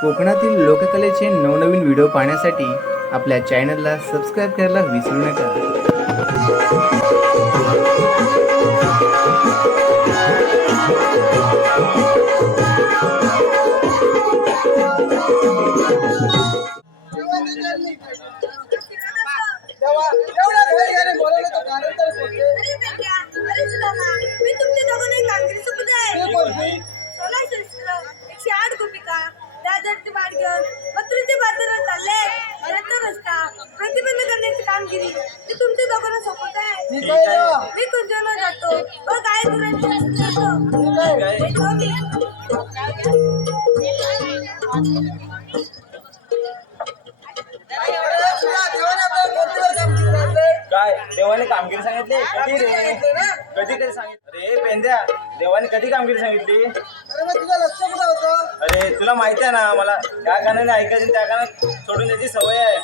कोकणातील लोककलेचे नवनवीन व्हिडिओ पाहण्यासाठी आपल्या चॅनलला सबस्क्राईब करायला विसरू नका. प्रतिबंध करण्याची कामगिरी ती तुमच्या दोघांना सोबत आहे. मी तुमच्याला जातो व काय काय देवाने कामगिरी सांगितली? कधी रे? कधी सांगितलं रे पेंद्या? देवाने कधी कामगिरी सांगितली? अरे तुला माहिती आहे ना, मला त्या कानाने ऐकायची त्या कानात सोडून द्यायची सवय आहे.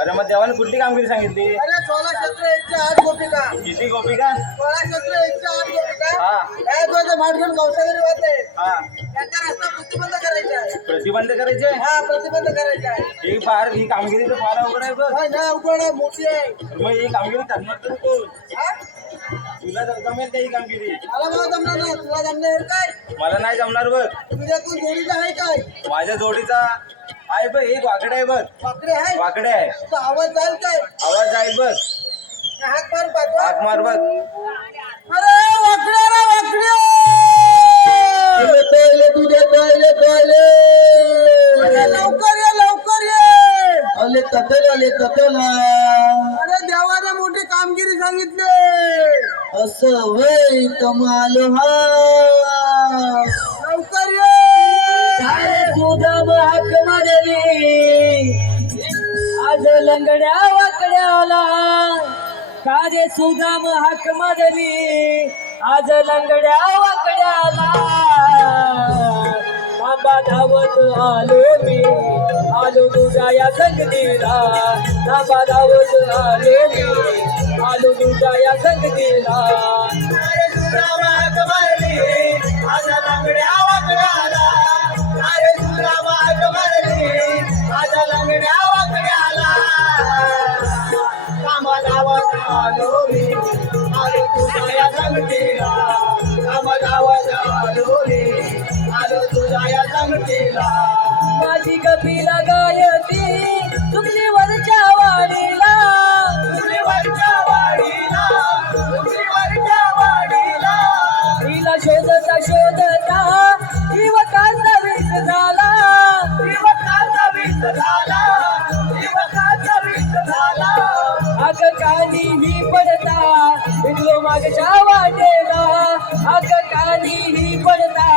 अरे मग देवाने कुठली कामगिरी सांगितली? किती गोपिका? प्रतिबंध करायचे? ही फार ही कामगिरी तर फार अवघड आहे बघ. मोठी आहे. मग ही कामगिरी करणार तर कोण? तुला जमेल का ही कामगिरी? मला जमणार नाही. तुला जमणार काय? मला नाही जमणार बघ. तुझ्या तू जोडीचा आहे काय? माझ्या जोडीचा आहे बघ, एक वाकडे आहे बघ. वाकडे आहे. वाकडे आहे. तो आवाज जाईल काय? आवाज जाईल बघ. हात मार पाठवा. हात मार बघ. अरे वाकडे रे वाकडे. तुझे टॉयले लवकर ये लवकर ये. आले ततला अरे देवाने मोठी कामगिरी सांगितली. असं वय कमाल हा लवकर ये. सुदाम हाक मारली आज लंगड्या वाकड्याला. कारे सुदाम हाक मारली आज लंगड्या वाकड्याला. आंबा धावत आलो मी आलो तुझ्या या संगतीला. आंबा धावत आलो मी आलो तुझ्या या संगतीला. अरे सुदाम हाक मारली आज लंगड्या वाकड्याला. अरे सुदाम हाक मारली आज लंगड्या वाकड्याला. कामा धावत आलो मी आलो तुझ्या या संगतीला. कामा धावत आलो मी आलो तुझ्या या संगतीला. माझी कपिला गायती तुमली वरच्या वाडीला. तुझी वरच्या वाडीला. तुझी वरच्या वाडीला. तिला शोधता शोधता युवकाचा विष झाला. युवकाचा विष झाला. युवकाचा विष झाला. अग कालीही पडता बिगलो मागच्या वाटेला. अग कालीही पडता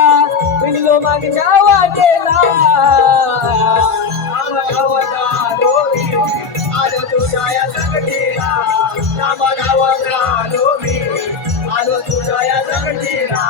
बिगलो मागच्या वाटेला. आलो तुझ्या या संगतीला. नामा गावात आलो मी आलो तुझ्या या संगतीला.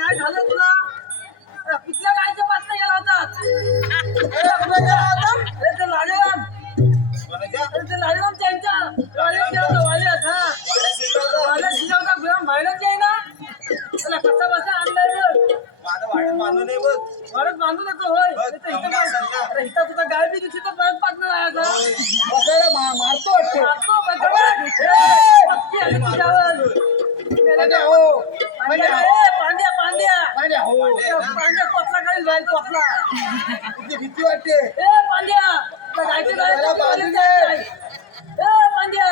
काय झालं तुला? कुठल्या गायच्या पात्र गेला होता? ते लाडेराम त्यांच्या वाल्यात वाल्या शिजवता गुलाम व्हायलाच आहे ना. त्याला कसा बसा आणलाय बांधून नाही बघ. परत बांधून येतो होय. इथं तुझा गाय बी दिवशी तर परत पाठणार आहे. मारतो तुझ्यावर. पांड्या पांड्या पांड्या कोचला करेल जाईल कोचला. भीती वाटते. पांड्या पांड्या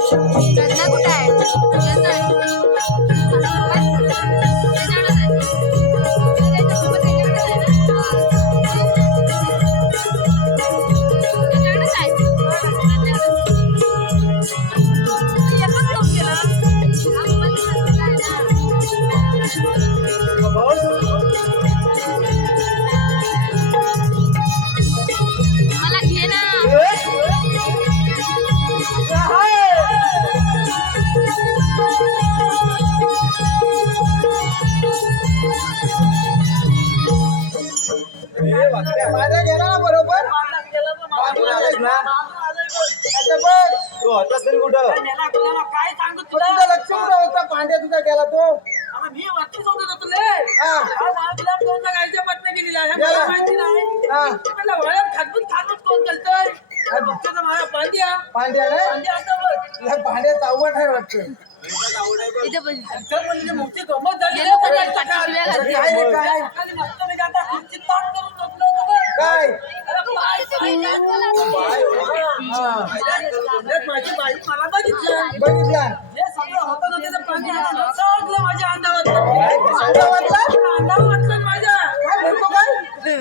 रत्ना कुठं आहे? तुझ्याच आहे. त्याच्याकडेच आहे. त्याच्यासोबत त्याच्याकडेच आहे ना? त्याच्याकडेच आहे. रत्नाकडेच. तू एकच घेऊन गेला. हा मोबाईल तुझ्याकडे आहे ना. मला घे ना. माझा गेला ना बरोबर तू होतास तरी कुठं काय सांगू तुझं लक्ष कुठं होतं पांड्या तुझा गेला तो मी वाचूच होतो तुले हा कोणत्या गायच्या पत्नी गेलेला गेला. माहिती नाही हा वळत खातून कोण चालतंय बघतो माझा पांड्या पांड्या ना पांड्या आता बघ या पांड्यात आवड आहे वाटतं इथे पण तर म्हणजे मोठी गंमत झाली गेलो का काय? पाठीशिवाय घातली. काय काय सकाळी मस्त मी आता खुर्चीत ताट करून झोपलो होतो बघ. काय अरे माझी बाई मला बघितलं बघितला हे सगळं होतं ना त्याचं पाणी सगळं माझ्या अंगावर अंगावर वाटलं माझ्या काय म्हणतो काय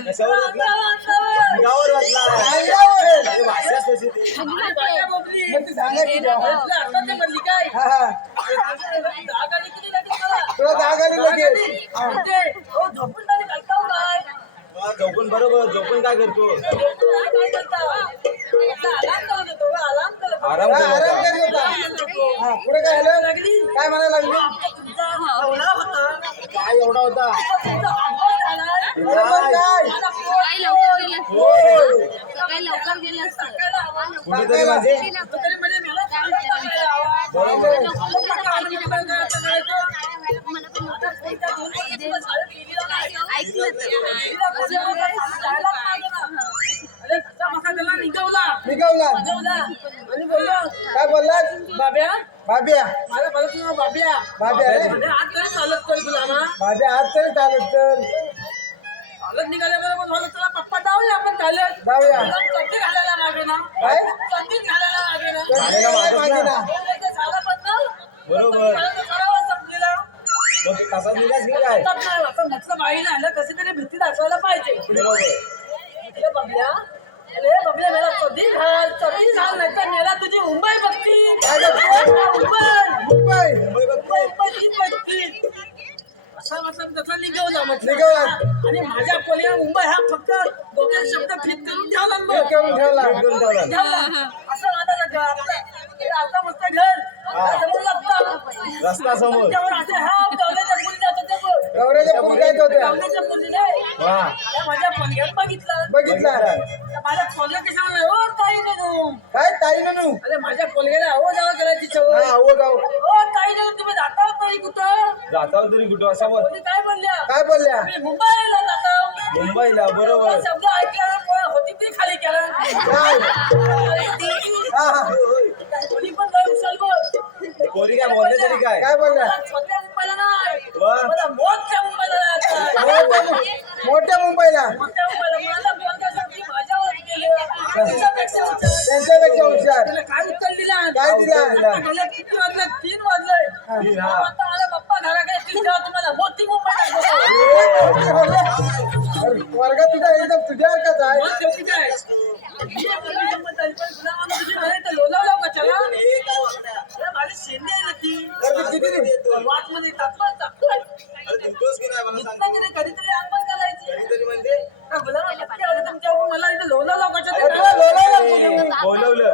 कशावर वाचला? अंगावर गावावर वाचला अंगावर अरे भाषाच तशी ती. बाया बोबली. मग ती सांगा की जेव्हा. म्हटलं, आता ते म्हणली काय हा हा जाग आली किती लागेल मला? तुला जाग आली लगेच हा. म्हणते, "हो, झोपून नाही घालता हो काय?" हा, झोपून बरोबर झोपून काय करतो झोपून नाही काय करता? म्हटलं, "आराम करत होतो गं, आराम करत होतो." आराम हा, करत आराम होता. करी होता हा पुढे काय झालं लागली काय म्हणायला लागली तुमचा नवरा होता काय एवढा होता तुमचा अपमान झालाय. बरोबर काय माझा पोट सकाळी लवकर गेलं असतं. होय. सकाळी लवकर गेलं असतं. टाकायला हवा. कुठेतरी म्हणजे कुठेतरी म्हणजे मला टाकायला हवा. बरोबर लोकांना आनंद करायचा, आता करायचं. मला पण नव्हतं. त्या दोन्ही एकदा झालं, गेलीला नाही. ऐकलं ते. गेलीला कोणी काही जायला पाहिजे ना. अरे, कसा मसा गेला, निघवला. निघवला निघवला. आणि बोललो, काय बोललास बाब्या बाब्या माझ्या मला तुझा बाब्या बाब्या रे म्हणजे आज तरी चालत कर तुला ना बाब्या आज तरी चालत तर चालत निघाल्याबरोबर झालं तुला पप्पा जाऊया आपण चालत जाऊया. तुला चड्डी घालायला लागे ना काय चड्डी घालायला लागे ना घालायला मागत मागे ना. ना झालं पण ना बरोबर सरावा संपलेला मग तसा निघास की काय आता नाही असं म्हटलं बाईला आलं कशी तरी भीती दाखवायला पाहिजे बरोबर म्हटलं बबल्या अरे बबल्या मला चड्डी घाल नाही तर मला तुझी मुंबई बघती मुंबई मुंबई मुंबईची बघती असा मतलब तसा निघवला म्हटलं निघवला. आणि माझ्या पोलिया मुंबई हा फक्त डोक्यात शब्द फिट करून ठेवला मग. करून ठेवला करून ठेवला. ठेवला. असं वाटायला लागलं आता मस्त घर समोर लागतं. रस्ता समोर त्यावर असे हा गवल्याच्या मुली जात होत्या बघ. गौऱ्याच्या पुढे जायचं होत्या गवल्याच्या मुलीने वा त्या माझ्या पोलियात बघितलं बघितला त्या माझ्या पोलिया कशा म्हणल्या, "ओ ताई ननू." काय ताई ननू अरे माझ्या पोलगेला हो जावं करायची सवय हा हो गाव ओ ताई ननू तुम्ही जाता तरी कुठं जाताव तरी कुठं असा बोल कोणी काय बोलल्या काय बोलल्या मी मुंबईला जातो मुंबईला बरोबर शब्द ऐकला होती ती खाली केला काय हा हा कोणी पण लय उचल बघ. कोणी काय बोलले तरी काय काय बोलल्या मला छोट्या मुंबईला नाही वा. मला मोठ्या मुंबईला जायचं. मोठ्या मुंबईला मोठ्या मुंबईला मला बोलण्यासाठी माझ्यावर गेले त्याच्यापेक्षा हुशार. त्यांच्यापेक्षा हुशार त्याला काय उत्तर दिला काय दिला? आता गेल्या किती वाजले 3 वाजले तीन, हा. आता आला बाप्पा घराकडे तेव्हा तुम्हाला मोठी मुंबई दाखवतो. वर्गात तुझा एकदम तुझ्यासारखाच आहे मग शेवटी काय? ही आपली गंमत आहे. पण तुला म्हणून तुझी घरी तर लोलावलाव कशाला? अरे माझी शेंडी आहे ना ती. वाटमध्ये टाकतोय. इथनं किती कधीतरी अंबल करायची. का गुलाबा पत्ती आली तुमच्यावर मला इथं लोलावलाव कशाला? तुला लोलावला तू. बोलवलं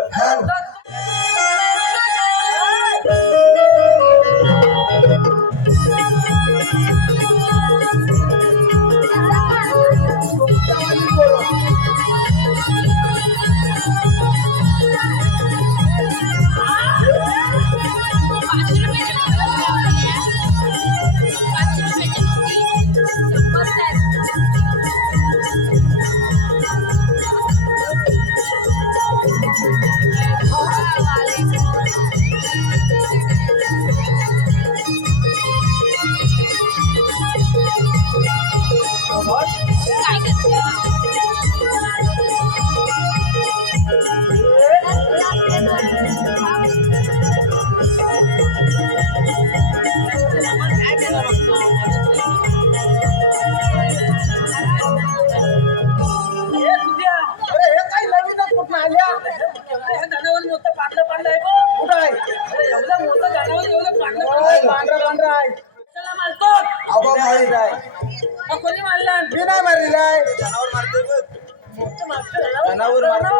तणावर मारतो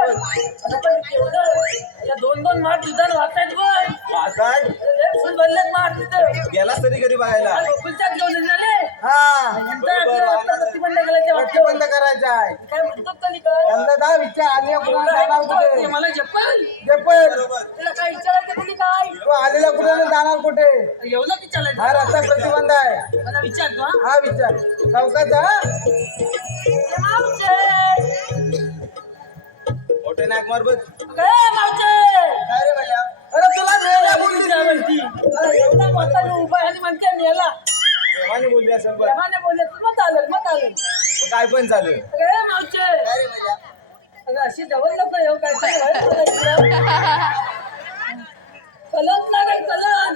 आता पण केवढं या 2-2 माठ दुधाने वाटायत बघ. वाकाड लय फुल भरलेत माठ तिथं. गेलास तरी कधी बघायला आज गोकुळच्यात घेऊन झाले. हा नंतर आपल्याला आता प्रतिबंध करायचे वाटतं. प्रतिबंध करायचा आहे काय म्हणतात तरी काय? त्यांना दहा विचार आल्या कुणाला जाणार ते कुठे मला जप्पल. जपल त्याला काय विचारायचं तरी काय? तू आलेला कुठे नाही जाणार कुठे एवढं विचारायचं. हा रस्ता प्रतिबंध आहे मला विचारतो हा. हा विचार चौकाचा ए मावचे. मोठे नाक मार बघ ए मावचे. काय रे भैया अरे तुला एवढा बोलली म्हणती. अरे एवढा मोठा उभा आहे आणि म्हणते मेला. देवाने बोलली असं पण प्रेमाने बोलले मत आलं मत आलं. काय पण चालू अरे मावचे. काय रे भैया अगं अशी जवळ नको येऊ काय काय कलत ना काय कलत.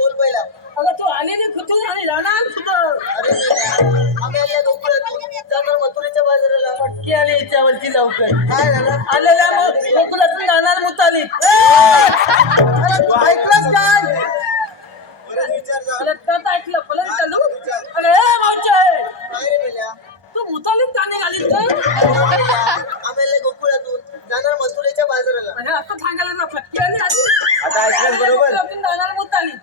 बोल पहिला अगं तू आलेली कुठून आणि राहणार कुठं. अरे भैया आम्ही आल्या गोकुळातून जाणार मथुरेच्या बाजाराला पटकी आली याच्यावरती लवकर. काय झालं आलेल्या मग गोकुळातून राहणार मुताली. अरे तू ऐकलंस काय परत विचार जा पलट ऐकलं पलट चालू. अरे मावचे काय रे भैया तू मुतालीत गाणे घालीत का. आम्ही आल्या गोकुळातून जाणार मथुरेच्या बाजाराला म्हणजे आता सांगायला ना फटकी आली आधी. आता ऐकलंस बरोबर गोकुळातून राहणार मुताली.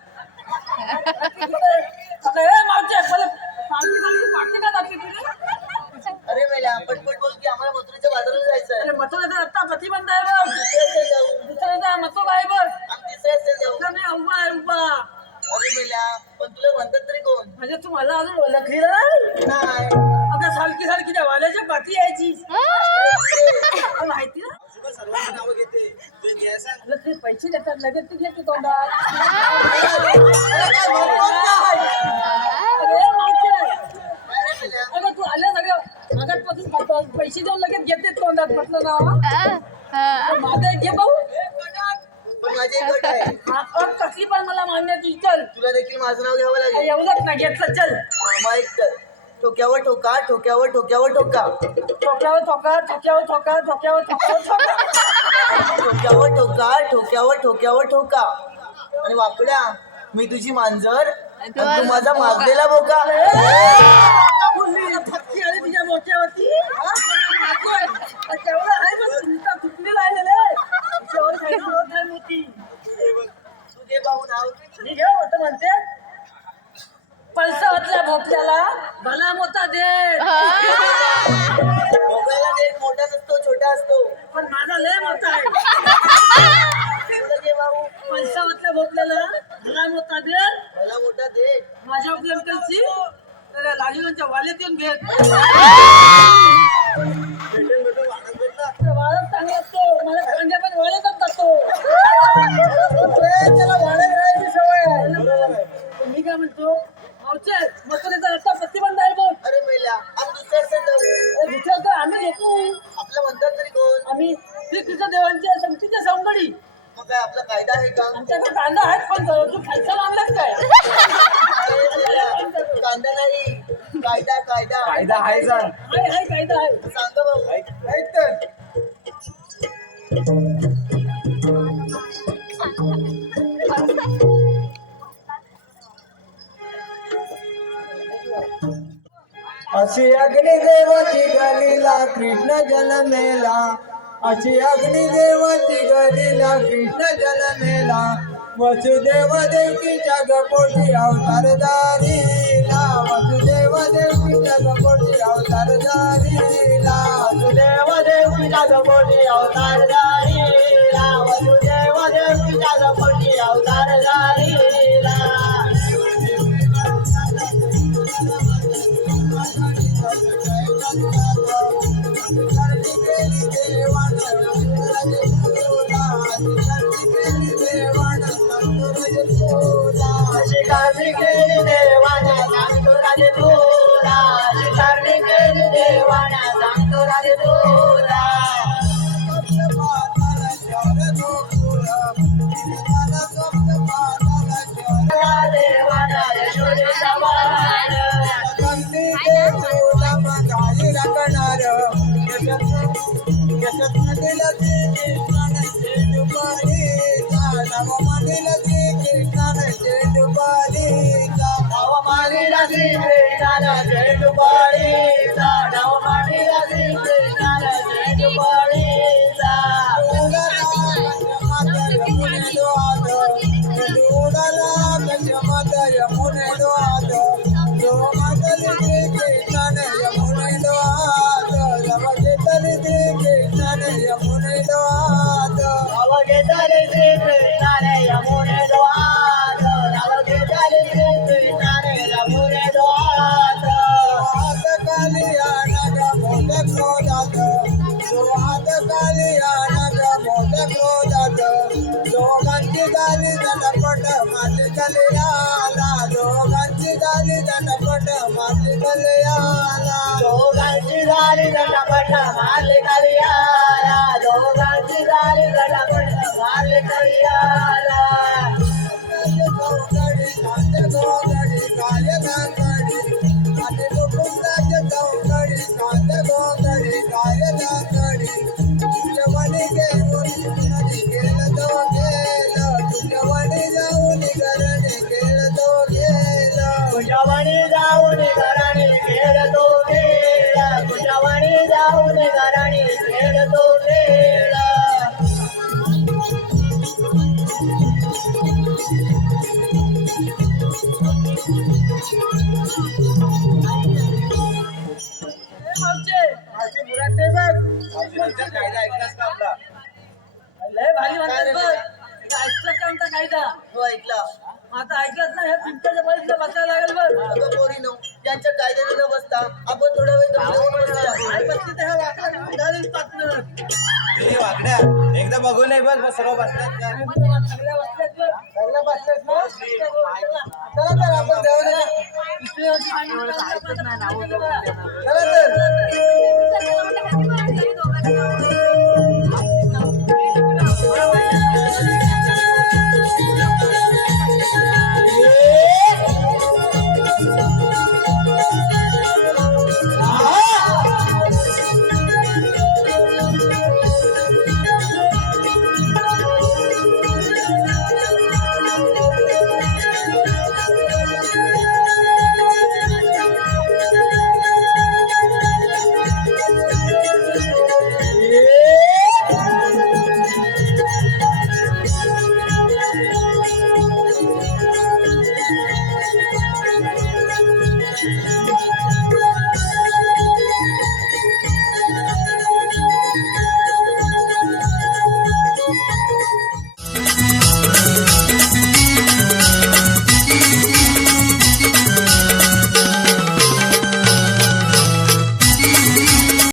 अगं हे मावचे पलट सांगली सांगली पाठी का जाते तुझी. अरे भैया पटपट बोल की आम्हाला मथुरेच्या बाजाराला जायचं आहे अरे मथुरेचा रस्ता प्रतिबंध आहे बघ. दुसऱ्या असेल जाऊ दुसऱ्याचा मथुरा आहे बघ. आम्ही तिसऱ्या असेल जाऊ तुला मी उभा आहे उभा. अरे भैया पण तुला म्हणतात तरी कोण म्हणजे तू मला अजून ओळखलेलं नाही. नाही आता सारखी सारखी त्या वाल्याच्या पाठी यायची. तुला माहिती ना. सर्वांची नावं घेते ते घ्यायला सांग. तुला ते पैसे देतात लगेच तू घेते तोंडात. अरे मावचे. काय रे भैया अगं तू आल्या सगळ्या मागातपासून खातो पैसे देऊन लगेच घेते तोंडात म्हटलं ना. माझं एक घे भाऊ. पण माझी एक अट आहे हा, अट कसली पण मला मान्य तू चल. तुला देखील माझं नाव घ्यावं लागेल एवढंच ना घेतलं चल. मामा एक तर ठोक्यावर ठोका ठोक्यावर ठोक्यावर ठोका ठोक्यावर ठोका ठोक्यावर ठोका ठोक्यावर ठोक्यावर ठोका. ठोक्यावर ठोका ठोक्यावर ठोक्यावर ठोका आणि वाकड्या मी तुझी मांजर आणि तू माझा माजलेला बोका बोलली फटकी आली तुझ्या मोक्यावरती. तेवढं आहे पण तुमचा तुकडी राहिलेले. त्याच्यावर काही होत नाही मोठी. तू घे पाहून नाव मी घेऊ आता म्हणते पलसावतल्या भोपल्याला भला मोठा दे. मोबाईलला देख मोठा नसतो छोटा असतो पण माझा लय मोठा आहे. तुला घे भाऊ पलसावतल्या भोपल्याला भला मोठा दे. मला मोठा दे माझ्या उपलब्धची तर लालीवांच्या वाल्यात येऊन भेट. वाळत चांगला असतो. मला कांद्या पण वाळतच जातो. त्याला वाढत राहायची सवय आहे मी काय म्हणतो मावचे मथुरेचा रस्ता प्रतिबंध आहे बघ. अरे मेल्या आम्ही दुसऱ्या असेल जाऊ विचारतो आम्ही येतो. आपलं म्हणतात तरी कोण आम्ही श्रीकृष्ण देवांच्या संगतीच्या सौंदडी. मग काय आपला कायदा आहे का आमच्याकडे कांदा आहेत पण तू खायचा आणलाच काय. कांदा नाही कायदा कायदा कायदा आहे सांग हाय कायदा आहे. सांगा भाऊ ऐक. ऐक तर अशी अग्निदेवाची गलीला कृष्ण जन्मेला अशी अग्निदेवाची गलीला कृष्ण जन्मेला वसुदेव देवकीच्या गपोटी अवतारधारीला वसुदेव देवकीच्या गपोटी अवतारधारीला वसुदेव देवकीच्या गपोटी अवतारधारीला वसुदेव देवकीच्या गपोटी अवतारधारीला अशी काळजी केली देवाना सांगतो राजे तुला अशी काळजी केली देवाना सांगतो राजे तुला देवाना यशोदे समान Jai झाली झटपट माती कल्याला दोघांची झाली झटपट माती कल्याला दोघांची झाली झटपट माती कल्याला दोघांची झाली झटपट माती कल्याला चौकडी शांत गोगडी काय नाकडी आणि कुटुंबाच्या चौकडी शांत गोगडी काय नाकडी तुझ्यावाणी घेऊन घरणी गेलं तो गेलं तुझ्यावाणी जाऊन घरणी गेलं तो गेलं तुझ्यावाणी जाऊन घरणी गेलं तो गेलं तुझ्यावाणी जाऊन घरणी गेलं तो गेलं मावशे मुराटे बघ आजूबाजूचा कायदा ऐकलास का आपला? लय भारी म्हणतात बघ ऐकलं का आमचा कायदा हो ऐकला आता ऐकलंच ना हे पिंपळच्या बळीतलं बसायला लागेल बघ अगं पोरीनो यांच्या कायद्याने न बसता आपण थोडा वेळ आई बसली तर ह्या वाकला उडालीच पातळ ए वाकड्या एकदा बघून नाही बघ सर्व बसतात का? सगळ्या बसल्यात बघ चांगला बसलेत ना चला तर आपण देवाला दुसऱ्या वर्षी सांगितलं तर आपण आता